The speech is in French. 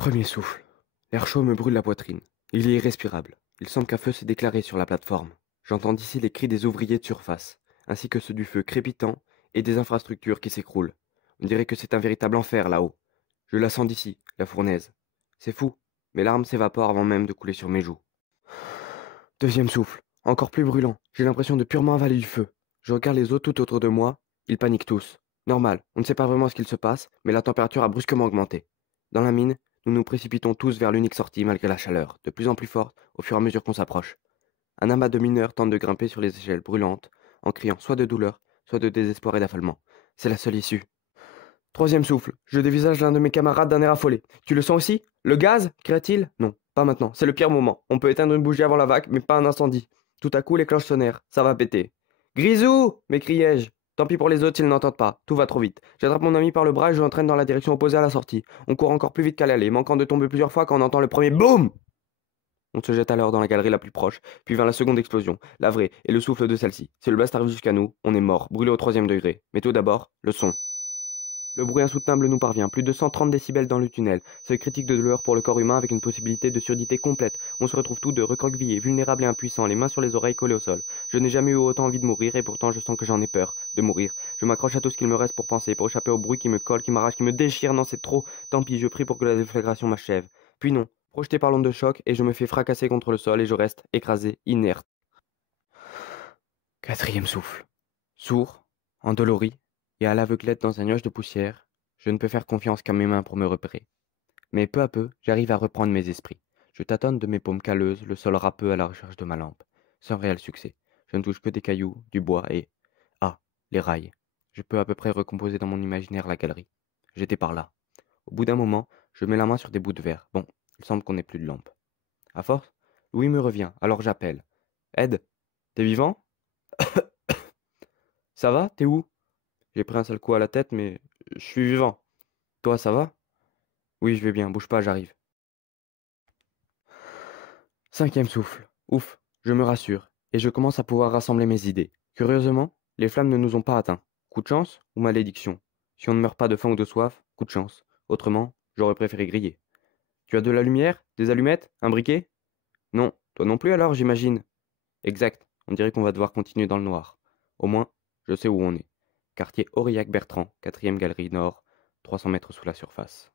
Premier souffle. L'air chaud me brûle la poitrine. Il est irrespirable. Il semble qu'un feu s'est déclaré sur la plateforme. J'entends d'ici les cris des ouvriers de surface, ainsi que ceux du feu crépitant et des infrastructures qui s'écroulent. On dirait que c'est un véritable enfer là-haut. Je la sens d'ici, la fournaise. C'est fou. Mes larmes s'évaporent avant même de couler sur mes joues. Deuxième souffle. Encore plus brûlant. J'ai l'impression de purement avaler du feu. Je regarde les autres tout autour de moi. Ils paniquent tous. Normal, on ne sait pas vraiment ce qu'il se passe, mais la température a brusquement augmenté. Dans la mine, nous nous précipitons tous vers l'unique sortie malgré la chaleur, de plus en plus forte au fur et à mesure qu'on s'approche. Un amas de mineurs tente de grimper sur les échelles brûlantes, en criant soit de douleur, soit de désespoir et d'affolement. C'est la seule issue. Troisième souffle. Je dévisage l'un de mes camarades d'un air affolé. Tu le sens aussi? Le gaz? Cria-t-il. Non, pas maintenant. C'est le pire moment. On peut éteindre une bougie avant la vague, mais pas un incendie. Tout à coup, les cloches sonnèrent. Ça va péter. Grisou! M'écriai-je. Tant pis pour les autres s'ils n'entendent pas. Tout va trop vite. J'attrape mon ami par le bras et je l'entraîne dans la direction opposée à la sortie. On court encore plus vite qu'à l'aller, manquant de tomber plusieurs fois quand on entend le premier BOUM! On se jette alors dans la galerie la plus proche, puis vint la seconde explosion, la vraie, et le souffle de celle-ci. Si le blast arrive jusqu'à nous, on est mort, brûlé au troisième degré. Mais tout d'abord, le son. Le bruit insoutenable nous parvient, plus de 130 décibels dans le tunnel, seuil critique de douleur pour le corps humain avec une possibilité de surdité complète. On se retrouve tous deux, recroquevillés, vulnérables et impuissants, les mains sur les oreilles collées au sol. Je n'ai jamais eu autant envie de mourir et pourtant je sens que j'en ai peur, de mourir. Je m'accroche à tout ce qu'il me reste pour penser, pour échapper au bruit qui me colle, qui m'arrache, qui me déchire. Non, c'est trop. Tant pis, je prie pour que la déflagration m'achève. Puis non, projeté par l'onde de choc et je me fais fracasser contre le sol et je reste écrasé, inerte. Quatrième souffle. Sourd, endolori et à l'aveuglette dans un nuage de poussière, je ne peux faire confiance qu'à mes mains pour me repérer. Mais peu à peu, j'arrive à reprendre mes esprits. Je tâtonne de mes paumes calleuses, le sol râpeux à la recherche de ma lampe. Sans réel succès. Je ne touche que des cailloux, du bois et... Ah, les rails. Je peux à peu près recomposer dans mon imaginaire la galerie. J'étais par là. Au bout d'un moment, je mets la main sur des bouts de verre. Bon, il semble qu'on n'ait plus de lampe. À force, Louis me revient, alors j'appelle. Ed, t'es vivant? Ça va? T'es où? J'ai pris un seul coup à la tête, mais je suis vivant. Toi, ça va? Oui, je vais bien, bouge pas, j'arrive. Cinquième souffle. Ouf, je me rassure, et je commence à pouvoir rassembler mes idées. Curieusement, les flammes ne nous ont pas atteints. Coup de chance ou malédiction? Si on ne meurt pas de faim ou de soif, coup de chance. Autrement, j'aurais préféré griller. Tu as de la lumière? Des allumettes? Un briquet? Non, toi non plus alors, j'imagine. Exact, on dirait qu'on va devoir continuer dans le noir. Au moins, je sais où on est. Quartier Aurillac-Bertrand, 4e galerie nord, 300 mètres sous la surface.